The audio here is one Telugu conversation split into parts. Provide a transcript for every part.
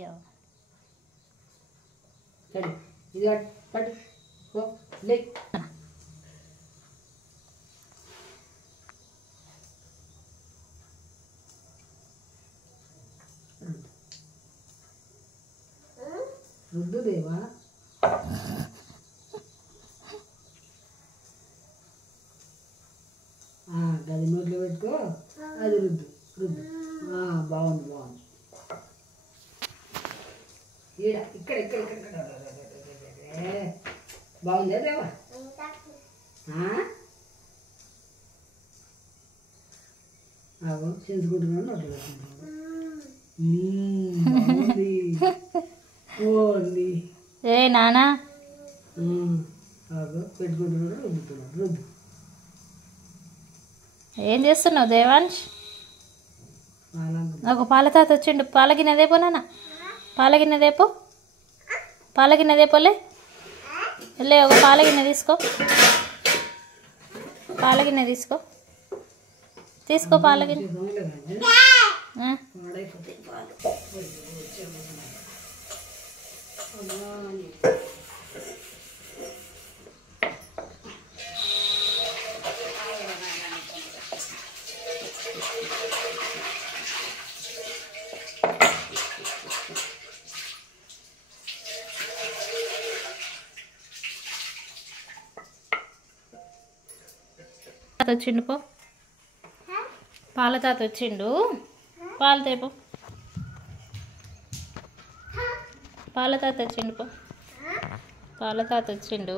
అయ్యో సరే ఇది పట్టు పో లే రుద్దు దేవా గది నోట్లో పెట్టుకో అది రుద్దు రుద్దు బాగుంది బాగుంది ఈడ ఇక్కడ ఇక్కడ ఇక్కడ బాగుందా దేవా చేసుకుంటున్నాను నోట్లో పెట్టుకుంటున్నాను ఏ నానా పెట్టుకుంటున్నాడు రుద్దుతున్నాడు రుద్దు ఏం చేస్తున్నావు దేవాంశ్? ఒక పాల తాత వచ్చిండు. పాలగిన్నదేపో నాన్న, పాలగిన్నదేపో, పాలగిన్నదేపోలే వెళ్ళే. ఒక పాలగిన్నె తీసుకో, పాలగిన్నె తీసుకో, తీసుకో పాలగిన్నె. వచ్చిండు పో, పాల తాత వచ్చిండు. పాలు తేపో, పాల తాత వచ్చిండు పో, పాల తాత వచ్చిండు.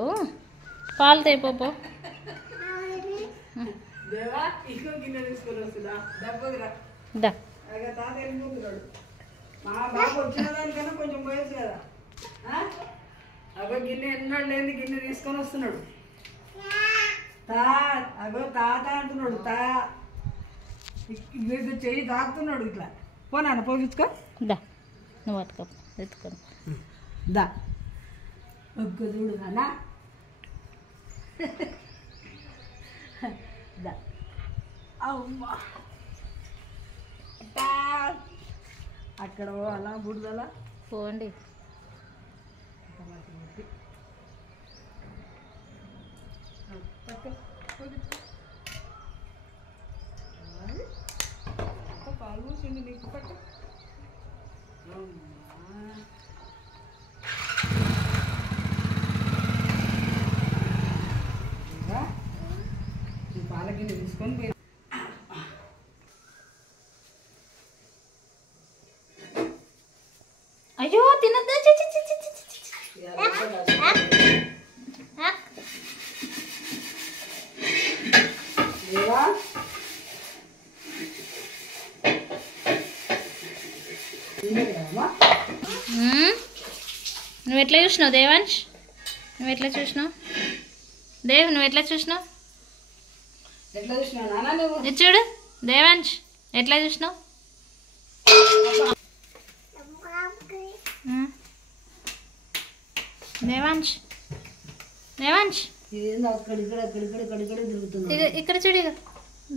పాలు తేపో పో. దా కొంచెం పోయచ్చు కదా. అగో గిన్నె ఎన్నాడు లేని గిన్నె తీసుకొని వస్తున్నాడు. అగో తాత అంటున్నాడు. చెయ్యి తాకుతున్నాడు ఇట్లా. పోనా పోగించుకో. దా నువ్వు పట్టుకో, ఎత్తుకో. దా ఒక్క చూడు అన్నా. దా అమ్మా అక్కడ అలా బుడదలా పోండి. పాలు కూర్చుంది నీకు పట్టు. పాలగిన్నె తీసుకొని పోయి అయ్యో తినద్దా. నువ్వు ఎట్లా చూసినావు దేవాంశ్? నువ్వు ఎట్లా చూసినావు దేవ్? నువ్వు ఎట్లా చూసినావు? ఎట్లా చూసినావు నాన్న నువ్వు? చూడు దేవాంశ్ ఎట్లా చూసినావు? దేవాంశ్, దేవాంశ్ ఇక్కడ చూడు. ఇక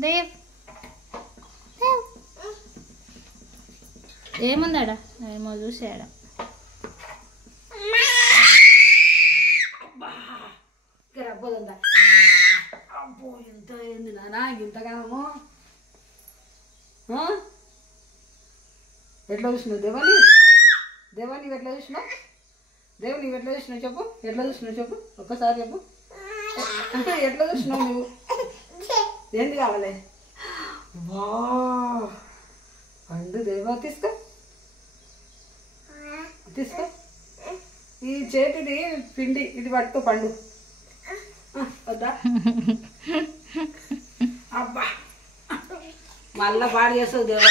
దేవ్ ఏముందాడా? ఏమో చూసాడా. అబ్బో ఎంత అయింది నానా ఇంతగానము. ఎట్లా చూసినావు దేవాని? దేవాని ఎట్లా చూసినావు? దేవుని ఎట్లా చూసినావు చెప్పు. ఎట్లా చూసినావు చెప్పు, ఒక్కసారి చెప్పు. ఎట్లా చూసినావు నువ్వు? ఏంది కావాలి? వా పండు దేవా తీసుకో, తీసుకో. ఈ చేతిది పిండి ఇది పట్టుకో పండు. వద్దా? అబ్బా మళ్ళా పాడు చేస్తావు దేవా.